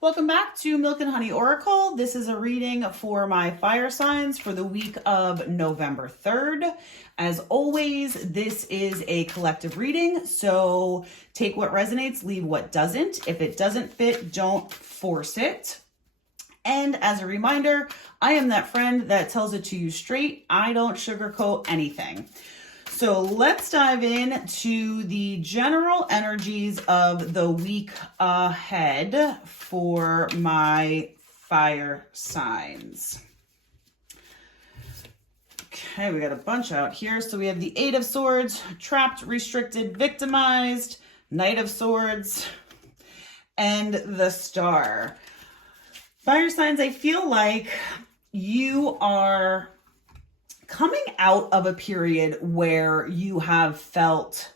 Welcome back to Milk and Honey Oracle. This is a reading for my fire signs for the week of November 3rd. As always, this is a collective reading, so take what resonates, leave what doesn't. If it doesn't fit, don't force it. And as a reminder, I am that friend that tells it to you straight. I don't sugarcoat anything. So let's dive in to the general energies of the week ahead for my fire signs. Okay, we got a bunch out here. So we have the Eight of Swords, trapped, restricted, victimized, Knight of Swords, and the Star. Fire signs, I feel like you are coming out of a period where you have felt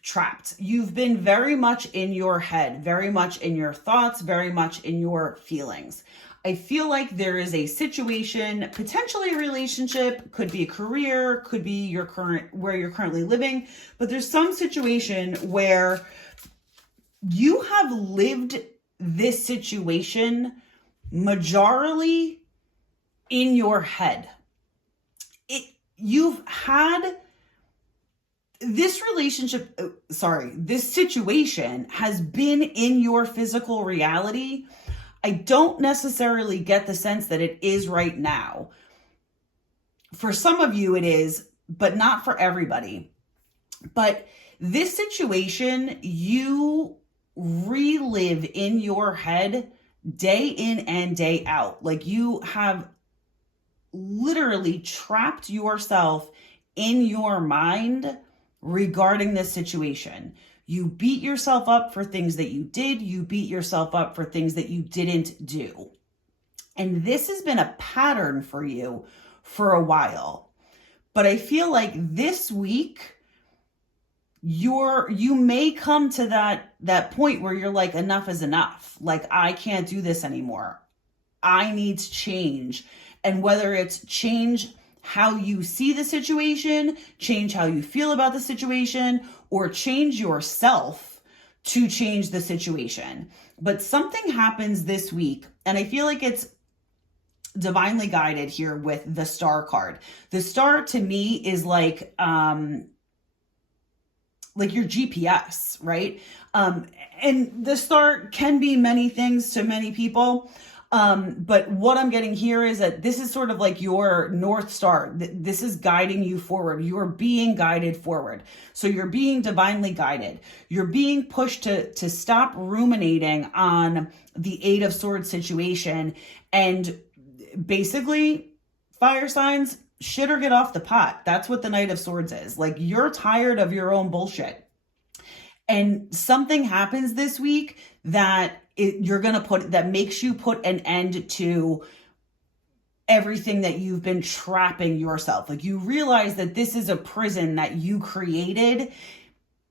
trapped. You've been very much in your head, very much in your thoughts, very much in your feelings. I feel like there is a situation, potentially a relationship, could be a career, could be your where you're currently living, but there's some situation where you have lived this situation majorly in your head. You've had this relationship, this situation has been in your physical reality. I don't necessarily get the sense that it is right now. For some of you it is, but not for everybody. But this situation, you relive in your head day in and day out. Like you have literally trapped yourself in your mind regarding this situation. You beat yourself up for things that you did. You beat yourself up for things that you didn't do. And this has been a pattern for you for a while. But I feel like this week, you may come to that point where you're like, enough is enough. Like, I can't do this anymore. I need to change. And whether it's change how you see the situation, change how you feel about the situation, or change yourself to change the situation. But something happens this week, and I feel like it's divinely guided here with the Star card. The Star to me is like your GPS, right? And the Star can be many things to many people. But what I'm getting here is that this is sort of like your North Star. This is guiding you forward. You're being guided forward. So you're being divinely guided. You're being pushed to stop ruminating on the Eight of Swords situation. And basically, fire signs, shit or get off the pot. That's what the Knight of Swords is. Like, you're tired of your own bullshit. And something happens this week that that makes you put an end to everything that you've been trapping yourself. Like, you realize that this is a prison that you created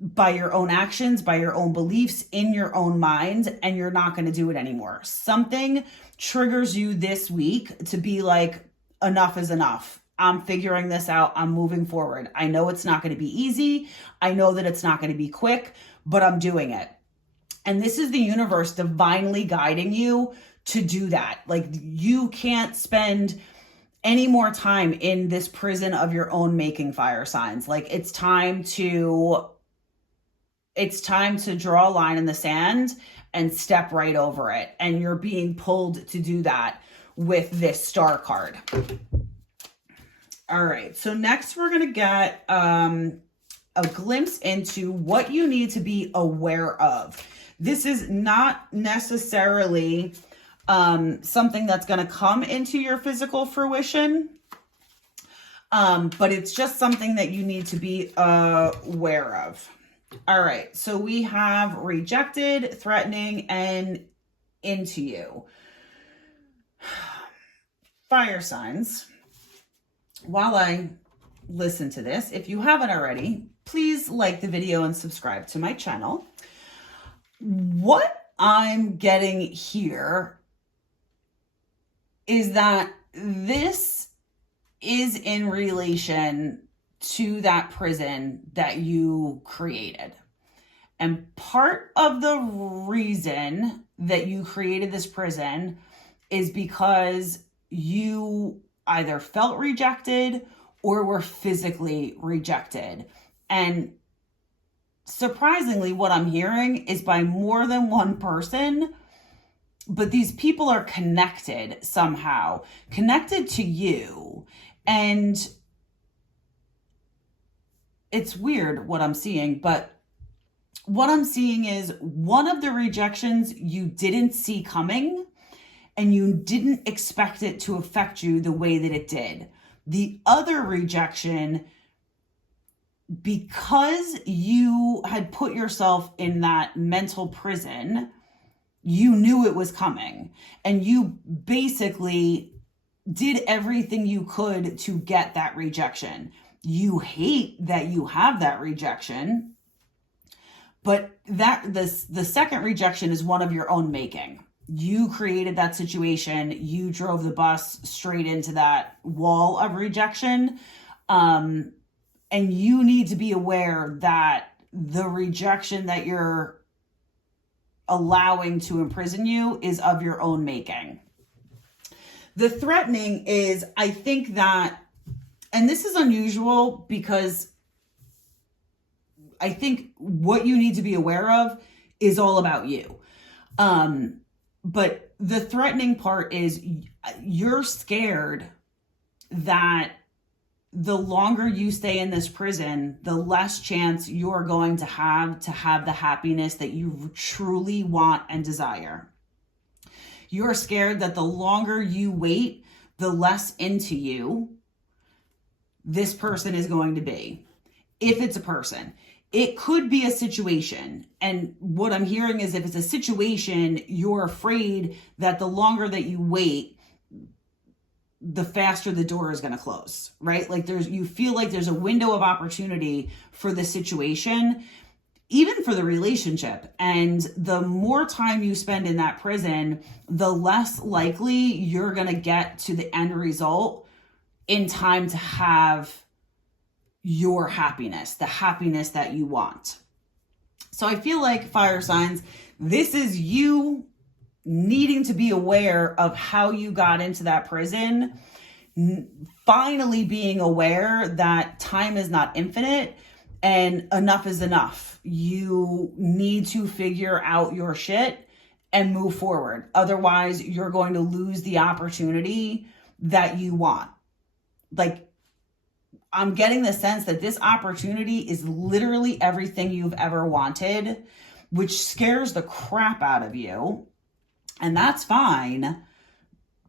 by your own actions, by your own beliefs, in your own mind, and you're not going to do it anymore. Something triggers you this week to be like, enough is enough. I'm figuring this out. I'm moving forward. I know it's not going to be easy. I know that it's not going to be quick, but I'm doing it. And this is the universe divinely guiding you to do that. Like, you can't spend any more time in this prison of your own making, fire signs. Like, it's time to draw a line in the sand and step right over it. And you're being pulled to do that with this Star card. All right. So next we're going to get a glimpse into what you need to be aware of. This is not necessarily something that's going to come into your physical fruition, but it's just something that you need to be aware of. All right, so we have rejected, threatening, and into you. Fire signs. While I listen to this, if you haven't already, please like the video and subscribe to my channel. What I'm getting here is that this is in relation to that prison that you created. And part of the reason that you created this prison is because you either felt rejected or were physically rejected. And surprisingly, what I'm hearing is by more than one person, but these people are connected somehow, connected to you. And it's weird what I'm seeing, but what I'm seeing is one of the rejections you didn't see coming and you didn't expect it to affect you the way that it did. The other rejection, because you had put yourself in that mental prison, you knew it was coming and you basically did everything you could to get that rejection. You hate that you have that rejection, but the second rejection is one of your own making. You created that situation. You drove the bus straight into that wall of rejection. And you need to be aware that the rejection that you're allowing to imprison you is of your own making. The threatening is, I think that, and this is unusual because I think what you need to be aware of is all about you. But the threatening part is you're scared that the longer you stay in this prison, the less chance you're going to have the happiness that you truly want and desire. You're scared that the longer you wait, the less into you this person is going to be. If it's a person, it could be a situation. And what I'm hearing is if it's a situation, you're afraid that the longer that you wait, the faster the door is going to close, right? Like you feel like there's a window of opportunity for the situation, even for the relationship. And the more time you spend in that prison, the less likely you're going to get to the end result in time to have your happiness, the happiness that you want. So I feel like fire signs, this is you needing to be aware of how you got into that prison, finally being aware that time is not infinite and enough is enough. You need to figure out your shit and move forward. Otherwise, you're going to lose the opportunity that you want. Like, I'm getting the sense that this opportunity is literally everything you've ever wanted, which scares the crap out of you. And that's fine,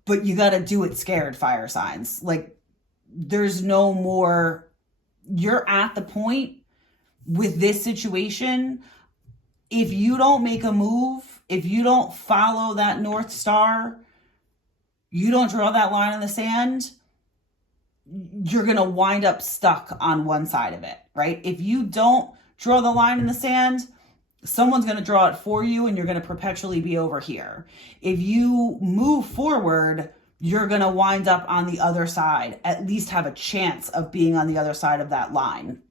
but you got to do it scared, fire signs. Like, there's no more, you're at the point with this situation. If you don't make a move, if you don't follow that North Star, you don't draw that line in the sand, you're going to wind up stuck on one side of it, right? If you don't draw the line in the sand, someone's going to draw it for you and you're going to perpetually be over here. If you move forward, you're going to wind up on the other side, at least have a chance of being on the other side of that line.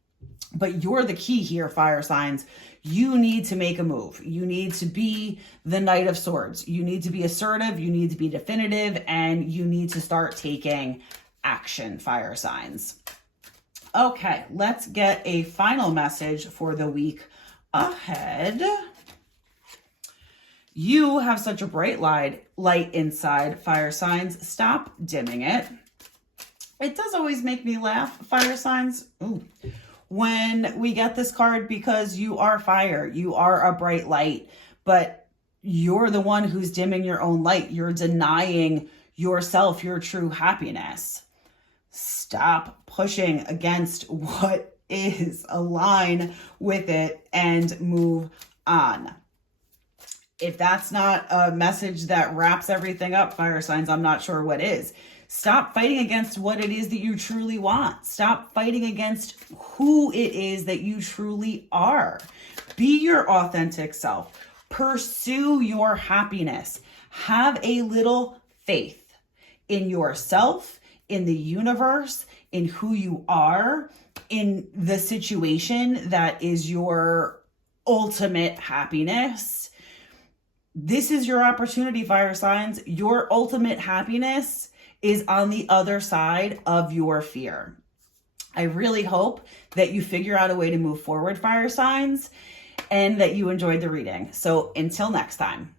But you're the key here, fire signs. You need to make a move. You need to be the Knight of Swords. You need to be assertive. You need to be definitive, and you need to start taking action, fire signs. Okay, let's get a final message for the week ahead. You have such a bright light inside, fire signs. Stop dimming it. It does always make me laugh, fire signs. Ooh. When we get this card, because you are fire, you are a bright light, but you're the one who's dimming your own light. You're denying yourself your true happiness. Stop pushing against what is. Align with it and move on. If that's not a message that wraps everything up, fire signs, I'm not sure what is. Stop fighting against what it is that you truly want. Stop fighting against who it is that you truly are. Be your authentic self. Pursue your happiness. Have a little faith in yourself, in the universe, in who you are, in the situation that is your ultimate happiness. This is your opportunity, fire signs. Your ultimate happiness is on the other side of your fear. I really hope that you figure out a way to move forward, fire signs, and that you enjoyed the reading. So until next time.